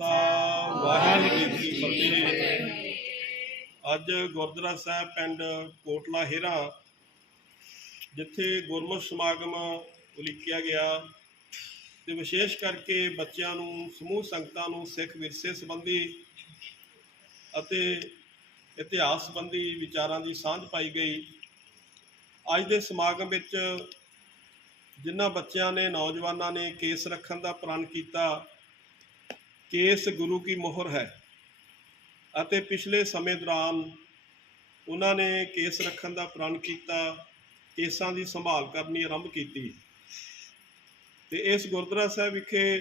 ਖਾਲਸਾ, ਵਾਹਿਗੁਰੂ ਜੀ ਕੀ ਫਤਿਹ। ਅੱਜ ਗੁਰਦੁਆਰਾ ਸਾਹਿਬ ਪਿੰਡ ਕੋਟਲਾ ਹੇਰਾ, ਜਿੱਥੇ ਗੁਰਮਤਿ ਸਮਾਗਮ ਉਲੀਕਿਆ ਗਿਆ ਤੇ ਵਿਸ਼ੇਸ਼ ਕਰਕੇ ਬੱਚਿਆਂ ਨੂੰ, ਸਮੂਹ ਸੰਗਤਾਂ ਨੂੰ, ਸਿੱਖ ਵਿਰਸੇ ਸੰਬੰਧੀ ਅਤੇ ਇਤਿਹਾਸ ਸੰਬੰਧੀ ਵਿਚਾਰਾਂ ਦੀ ਸਾਂਝ ਪਾਈ ਗਈ। ਅੱਜ ਦੇ ਸਮਾਗਮ ਵਿੱਚ ਜਿਨ੍ਹਾਂ ਬੱਚਿਆਂ ਨੇ, ਨੌਜਵਾਨਾਂ ਨੇ ਕੇਸ ਰੱਖਣ ਦਾ ਪ੍ਰਣ ਕੀਤਾ ਕੇਸ ਗੁਰੂ ਕੀ ਮੋਹਰ ਹੈ। ਅਤੇ ਪਿਛਲੇ ਸਮੇਂ ਦੌਰਾਨ ਉਹਨਾਂ ਨੇ ਕੇਸ ਰੱਖਣ ਦਾ ਪ੍ਰਣ ਕੀਤਾ, ਕੇਸਾਂ ਦੀ ਸੰਭਾਲ ਕਰਨੀ ਆਰੰਭ ਕੀਤੀ। ਤੇ ਇਸ ਗੁਰਦੁਆਰਾ ਸਾਹਿਬ ਵਿਖੇ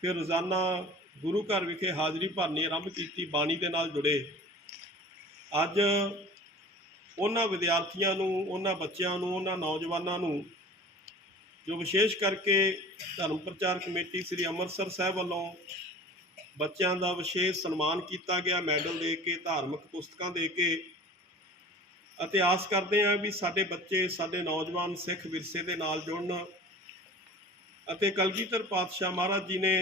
ਫਿਰ ਰੋਜ਼ਾਨਾ ਗੁਰੂ ਘਰ ਵਿਖੇ ਹਾਜ਼ਰੀ ਭਰਨੀ ਆਰੰਭ ਕੀਤੀ, ਬਾਣੀ ਦੇ ਨਾਲ ਜੁੜੇ। ਅੱਜ ਉਹਨਾਂ ਵਿਦਿਆਰਥੀਆਂ ਨੂੰ, ਉਹਨਾਂ ਬੱਚਿਆਂ ਨੂੰ, ਉਹਨਾਂ ਨੌਜਵਾਨਾਂ ਨੂੰ ਜੋ ਵਿਸ਼ੇਸ਼ ਕਰਕੇ ਧਰਮ ਪ੍ਰਚਾਰ ਕਮੇਟੀ ਸ੍ਰੀ ਅੰਮ੍ਰਿਤਸਰ ਸਾਹਿਬ ਵੱਲੋਂ ਬੱਚਿਆਂ ਦਾ ਵਿਸ਼ੇਸ਼ ਸਨਮਾਨ ਕੀਤਾ ਗਿਆ, ਮੈਡਲ ਦੇ ਕੇ, ਧਾਰਮਿਕ ਪੁਸਤਕਾਂ ਦੇ ਕੇ ਅਤੇ ਆਸ ਕਰਦੇ ਹਾਂ ਵੀ ਸਾਡੇ ਬੱਚੇ, ਸਾਡੇ ਨੌਜਵਾਨ ਸਿੱਖ ਵਿਰਸੇ ਦੇ ਨਾਲ ਜੁੜਨ ਅਤੇ ਕਲਗੀਧਰ ਪਾਤਸ਼ਾਹ ਮਹਾਰਾਜ ਜੀ ਨੇ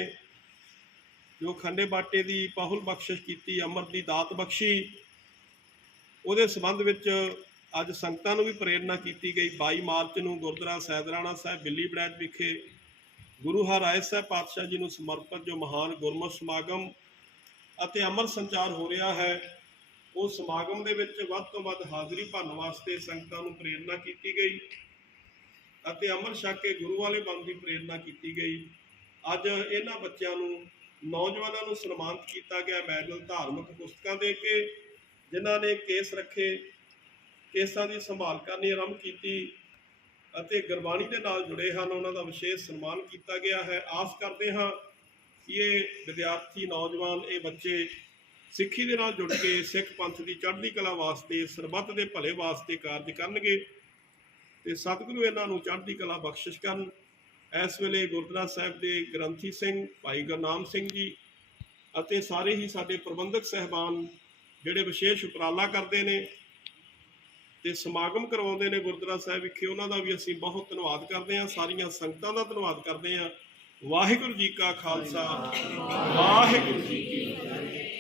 ਜੋ ਖੰਡੇ ਬਾਟੇ ਦੀ ਪਹੁਲ ਬਖਸ਼ਿਸ਼ ਕੀਤੀ, ਅਮਰ ਦੀ ਦਾਤ ਬਖਸ਼ੀ, ਉਹਦੇ ਸੰਬੰਧ ਵਿੱਚ ਅੱਜ ਸੰਗਤਾਂ ਨੂੰ ਵੀ ਪ੍ਰੇਰਣਾ ਕੀਤੀ ਗਈ। 22 ਮਾਰਚ ਨੂੰ ਗੁਰਦੁਆਰਾ ਸੈਦਰਾਣਾ ਸਾਹਿਬ ਬਿੱਲੀ ਬੜੈਚ ਵਿਖੇ ਗੁਰੂ ਹਰਿਰਾਏ ਸਾਹਿਬ ਪਾਤਸ਼ਾਹ ਜੀ ਨੂੰ ਸਮਰਪਿਤ ਜੋ ਮਹਾਨ ਗੁਰਮਤਿ ਸਮਾਗਮ ਅਤੇ ਅਮਰ ਸੰਚਾਰ ਹੋ ਰਿਹਾ ਹੈ, ਉਹ ਸਮਾਗਮ ਦੇ ਵਿੱਚ ਵੱਧ ਤੋਂ ਵੱਧ ਹਾਜ਼ਰੀ ਭਰਨ ਵਾਸਤੇ ਸੰਗਤਾਂ ਨੂੰ ਪ੍ਰੇਰਣਾ ਕੀਤੀ ਗਈ ਅਤੇ ਅਮਰ ਛਕ ਕੇ ਗੁਰੂ ਵਾਲੇ ਬਣਨ ਦੀ ਪ੍ਰੇਰਣਾ ਕੀਤੀ ਗਈ। ਅੱਜ ਇਹਨਾਂ ਬੱਚਿਆਂ ਨੂੰ, ਨੌਜਵਾਨਾਂ ਨੂੰ ਸਨਮਾਨਿਤ ਕੀਤਾ ਗਿਆ ਮੈਡਲ ਧਾਰਮਿਕ ਪੁਸਤਕਾਂ ਦੇ ਕੇ, ਜਿਨ੍ਹਾਂ ਨੇ ਕੇਸ ਰੱਖੇ ਕੇਸਾਂ ਦੀ ਸੰਭਾਲ ਕਰਨੀ ਆਰੰਭ ਕੀਤੀ ਅਤੇ ਗੁਰਬਾਣੀ ਦੇ ਨਾਲ ਜੁੜੇ ਹਨ, ਉਹਨਾਂ ਦਾ ਵਿਸ਼ੇਸ਼ ਸਨਮਾਨ ਕੀਤਾ ਗਿਆ ਹੈ। ਆਸ ਕਰਦੇ ਹਾਂ ਕਿ ਇਹ ਵਿਦਿਆਰਥੀ, ਨੌਜਵਾਨ, ਇਹ ਬੱਚੇ ਸਿੱਖੀ ਦੇ ਨਾਲ ਜੁੜ ਕੇ ਸਿੱਖ ਪੰਥ ਦੀ ਚੜ੍ਹਦੀ ਕਲਾ ਵਾਸਤੇ, ਸਰਬੱਤ ਦੇ ਭਲੇ ਵਾਸਤੇ ਕਾਰਜ ਕਰਨਗੇ ਤੇ ਸਤਿਗੁਰੂ ਇਹਨਾਂ ਨੂੰ ਚੜ੍ਹਦੀ ਕਲਾ ਬਖਸ਼ਿਸ਼ ਕਰਨ। ਇਸ ਵੇਲੇ ਗੁਰਦੁਆਰਾ ਸਾਹਿਬ ਦੇ ਗ੍ਰੰਥੀ ਸਿੰਘ ਭਾਈ ਗੁਰਨਾਮ ਸਿੰਘ ਜੀ ਅਤੇ ਸਾਰੇ ਹੀ ਸਾਡੇ ਪ੍ਰਬੰਧਕ ਸਹਿਬਾਨ ਜਿਹੜੇ ਵਿਸ਼ੇਸ਼ ਉਪਰਾਲਾ ਕਰਦੇ ਨੇ ਤੇ ਸਮਾਗਮ ਕਰਵਾਉਂਦੇ ਨੇ ਗੁਰਦੁਆਰਾ ਸਾਹਿਬ ਵਿਖੇ। ਉਹਨਾਂ ਦਾ ਵੀ ਅਸੀਂ ਬਹੁਤ ਧੰਨਵਾਦ ਕਰਦੇ ਹਾਂ, ਸਾਰੀਆਂ ਸੰਗਤਾਂ ਦਾ ਧੰਨਵਾਦ ਕਰਦੇ ਹਾਂ। ਵਾਹਿਗੁਰੂ ਜੀ ਕਾ ਖਾਲਸਾ, ਵਾਹਿਗੁਰੂ ਜੀ ਕੀ ਫਤਿਹ।